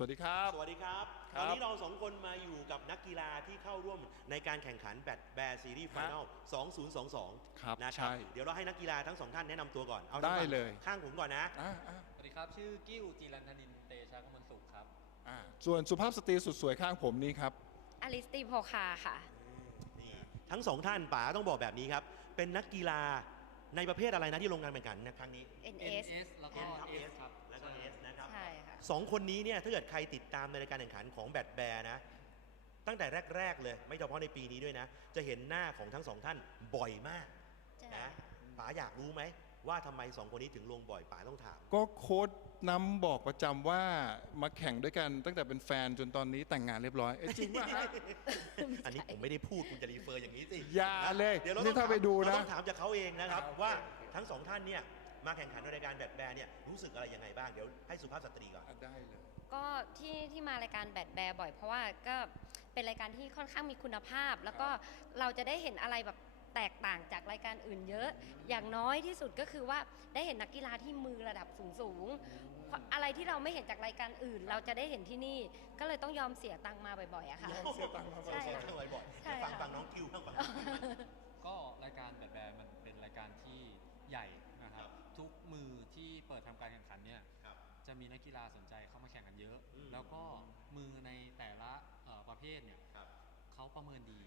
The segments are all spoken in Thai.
วัสดีครับ สวัสดีครับตอนนี้เราสองคนมาอยู่กับนักกีฬาที่เข้าร่วมในการแข่งขันแบดแบดซีรีส์ฟไแนล2022 ครับ นะใช่เดี๋ยวเราให้นักกีฬาทั้งสองท่านแนะนําตัวก่อน เอาได้เลยข้างผมก่อนนะสวัสดีครับ ชื่อกิ้วจีรันธนินเตชากมลสุขครับส่วนสุภาพสตรีสุดสวยข้างผมนี่ครับอลิสตีพอคาค่ะทั้งสองท่านป๋าต้องบอกแบบนี้ครับ เป็นนักกีฬาในประเภทอะไรนะที่ลงงานแห่งอกันนะครั้งนี้ NS แล้วก็ NS ครับ แล้วก็ n S นะครับ ใช่ค่ะสองคนนี้เนี่ยถ้าเกิดใครติดตามในรายการแข่งขันของแบดแบร์นะ ตั้งแต่แรก ๆ เลยไม่เฉพาะในปีนี้ด้วยนะ จะเห็นหน้าของทั้งสองท่านบ่อยมากนะป๋าอยากรู้ไหมว่าทำไมสองคนนี้ถึงลงบ่อยป๋าต้องถาม ก็โค้ดน้ำบอกประจำว่ามาแข่งด้วยกันตั้งแต่เป็นแฟนจนตอนนี้แต่งงานเรียบร้อยจริงป่ะฮะอันนี้ผมไม่ได้พูดคุณจะรีเฟอร์อย่างนี้สิอย่าเลยเดี๋ยวเราถ้าไปดูนะต้องถามจากเขาเองนะครับว่าทั้งสองท่านเนี่ยมาแข่งขันในรายการแบดแบร์เนี่ยรู้สึกอะไรยังไงบ้างเดี๋ยวให้สุภาพสตรีก่อนได้เลยก็ที่ที่มารายการแบดแบร์บ่อย เพราะว่าก็เป็นรายการที่ค่อนข้างมีคุณภาพ แล้วก็เราจะได้เห็นอะไรแบบแตกต่างจากื่นเยอะอย่างน้อยที่สุดก็คือว่าได้เห็นนักกีฬาที่มือระดับสูงสูงอะไรที่เราไม่เห็นจากรายการอื่น เราจะได้เห็นที่นี่ก็เลยต้องยอมเสียตังค์มาบ่อยๆอะค่ะเสียตังค์มาบ่อยๆเฟังตังน้องคิวบ้างก็รายการแบบแบมันเป็นรายการที่ใหญ่นะครับ ทุกมือที่เปิดทําการแข่งขันเนี่ยจะมีนักกีฬาสนใจเข้ามาแข่งกันเยอะ แล้วก็มือในแต่ละประเภทเนี่ยขาประเมินดี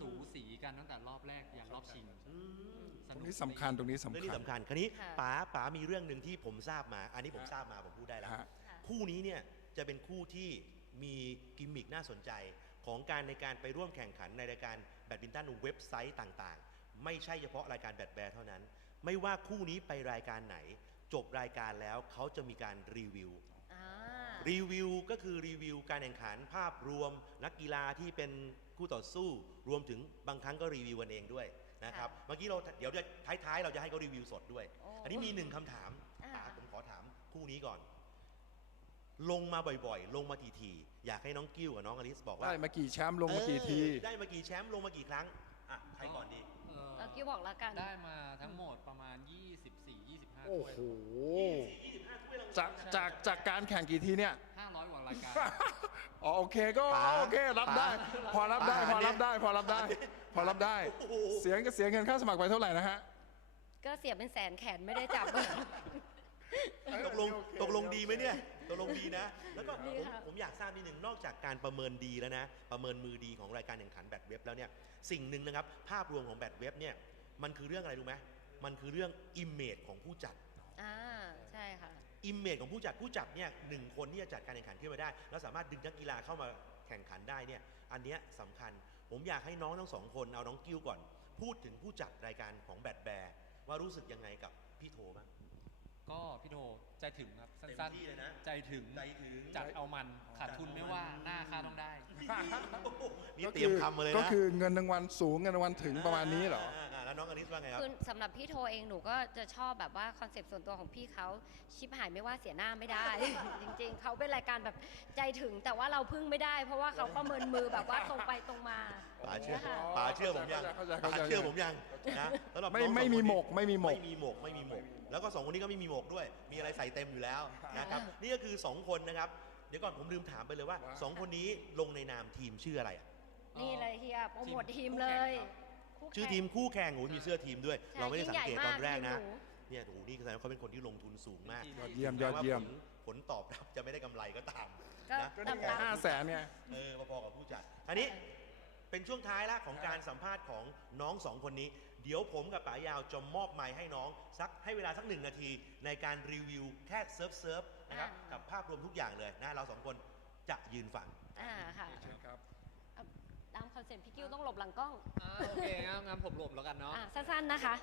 สูสีกันตั้งแต่รอบแรกยันรอบชิงตรงนี้สําคัญตรงนี้สำคัญตรงนี้สำคัญคันนี้ป๋าป๋ามีเรื่องหนึ่งที่ผมทราบมา อันนี้ผมทราบมาผมพูดได้แล้ว คู่นี้เนี่ยจะเป็นคู่ที่มีกิมมิคน่าสนใจ ของการในการไปร่วมแข่งขันในรายการแบดบินตันเว็บไซต์ต่าง ๆ ไม่ใช่เฉพาะรายการแบดแบรเท่านั้น ไม่ว่าคู่นี้ไปรายการไหน จบรายการแล้วเขาจะมีการรีวิวรีวิวก็คือรีวิวการแข่งขันภาพรวมนักกีฬาที่เป็นคู่ต่อสู้ รวมถึงบางครั้งก็รีวิวกันเองด้วยนะครับเมื่อกี้เราเดี๋ยวจะท้ายๆ เราจะให้เขารีวิวสดด้วยออันนี้มีหนึ่งคำถามผมขอถามคู่นี้ก่อน ลงมาบ่อยๆ ลงมาทีทีอยากให้น้องกิ้วกับน้องอลิสบอกว่าได้มากี่แชมป์ลงมากี่ทีได้มากี่แชมป์ลงมากี่ครั้งอ่ะใครก่อนี่บอกล้กันได้มาทั้งหมดประมาณ 24 25ถ้วยโอ้โห25ถ้วยแล้วจากจากการแข่งกี่ทีเนี่ย500กว่ารายการ อ๋อโอเคก็โอเครับได้ พอรับได้พอรับได้พอรับได้ พอรับได้ เสียงก็เสียงเงินค่าสมัครไปเท่าไหร่นะฮะ ก็เสียเป็นแสนแขนไม่ได้จับ ตกลงตกลงดีไหมเนี่ย ตกลงดีนะ แล้วก็ผมอยากทราบนิดหนึ่งนอกจากการประเมินดีแล้วนะ ประเมินมือดีของรายการแข่งขันแบดเว็บแล้วเนี่ย สิ่งหนึ่งนะครับ ภาพรวมของแบดเว็บเนี่ยมันคือเรื่องอะไรรู้ไหมมันคือเรื่องอิมเมจของผู้จัด อ่าใช่ ค่ะอิมเมจของผู้จัด ผู้จัดเนี่ยหนึ่งคนที่จะจัดการแข่งขันขึ้นมาได้แล้วสามารถดึงนักกีฬาเข้ามาแข่งขันได้เนี่ยอันเนี้ยสำคัญผมอยากให้น้องทั้งสองคนเอาน้องกิ้วก่อน พูดถึงผู้จัดรายการของแบดแบร์ว่ารู้สึกยังไง กับพี่โทบ้างก็พี่โทจถึงครับสั้นๆใจถึงใจถึงจัดเอามันขาดทุนไม่ว่าหน้าค่าต้องได้นี่เตรียมคำมาเลยนะก็คือเงินรางวัลสูงเงินรางวัลถึงประมาณนี้เหรอแล้วน้องอลิสว่าไงครับคือสำหรับพี่โทเองหนูก็จะชอบแบบว่าคอนเซปต์ส่วนตัวของพี่เขาชิบหายไม่ว่าเสียหน้าไม่ได้ จริงๆเขาเป็นรายการแบบใจถึงแต่ว่าเราพึ่งไม่ได้เพราะว่าเขาประเมินมือแบบว่าตรงไปตรงมาป่าเชื่อป่าเชื่อผมยังป่าเชื่อผมยังนะไม่ไม่มีหมกไม่มีหมกไม่มีหมกไม่มีหมกแล้วก็สองคนนี้ก็ไม่มีหมกด้วย มีอะไรใส่เต็มอยู่แล้วนะครับ นี่ก็คือ 2 คนนะครับ เดี๋ยวก่อนผมลืมถามไปเลยว่า 2 คนนี้ลงในนามทีมชื่ออะไรนี่เลยเฮียโปรโมททีมเลย ชื่อทีมคู่แข่งโอ้มีเสื้อทีมด้วย เราไม่ได้สังเกตตอนแรกนะเนี่ยโอ้โหนี่แสดงว่าเขาเป็นคนที่ลงทุนสูงมากยอดเยี่ยมยอดเยี่ยมผลตอบรับจะไม่ได้กําไรก็ตามนะ้ห้าแสนเนี่ยเออพอๆกับผู้จัดอันนี้เป็นช่วงท้ายแล้วของการสัมภาษณ์ของน้องสองคนนี้เดี๋ยวผมกับป๋ายาวจะมอบไม้ให้น้องสักให้เวลาสักหนึ่งนาทีในการรีวิวแค่เซิร์ฟเซิฟนะครับ กับภาพรวมทุกอย่างเลยนะเราสองคนจะยืนฟังอาตามคอนเซ็ปต์พี่กิ้วต้องหลบหลังกล้อง โอเคงั้นผมหลบแล้วกันเนาะสั้น ๆ นะคะ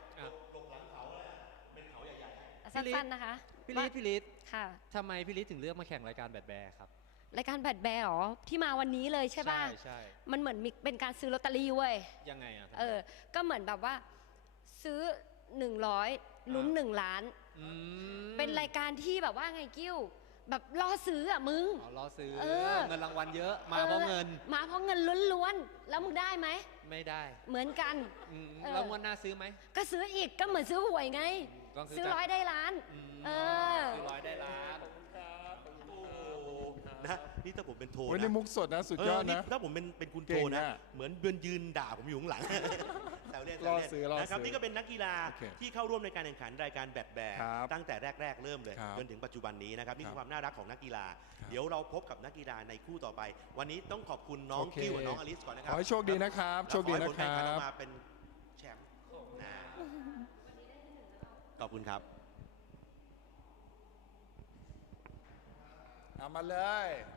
หลบหลังเขาเลยเป็นเขาใหญ่ๆสั้น ๆ นะคะ พี่ลิศพี่ลิศค่ะทำไมพี่ลิศถึงเลือกมาแข่งรายการแบดแบรครับรายการแบดแบรหรอที่มาวันนี้เลยใช่ป่ะใช่มันเหมือนมีเป็นการซื้อลอตเตอรี่เว้ยยังไงอ่ะเออก็เหมือนแบบว่า ซื้อหนึ่งร้อยลุ้นหนึ่งล้านเป็นรายการที่แบบว่าไงกิ้ว แบบรอซื้ออ่ะมึงรออซื้อเออเงินรางวัลเยอะ มาเพราะเงิน มาเพราะเงินล้วนๆแล้วมึงได้ไหมไม่ได้ เหมือนกันรางวัลน่าซื้อไหมก็ซื้ออีกก็เหมือนซื้อหวยไงซื้อร้อยได้ล้าน เออซื้อร้อยได้ล้านที่ถ้าผมเป็นโทนนี่มุกสดนะสุดยอดนะถ้าผมเป็นเป็นคุณโทนะเหมือนเดินยืนด่าผมอยู่ข้างหลังแต่เล่นแต่เล่นนะคนี่ก็เป็นนักกีฬาที่เข้าร่วมในการแข่งขันรายการแบดแบตั้งแต่แรกๆเริ่มเลยจนถึงปัจจุบันนี้นะครับนี่คือความน่ารักของนักกีฬา เดี๋ยวเราพบกับนักกีฬาในคู่ต่อไป วันนี้ต้องขอบคุณน้องคิวน้องอลิสก่อนนะครับขอให้โชคดีนะครับโชคดีนะครับขอขอบคุณครับเอามาเลย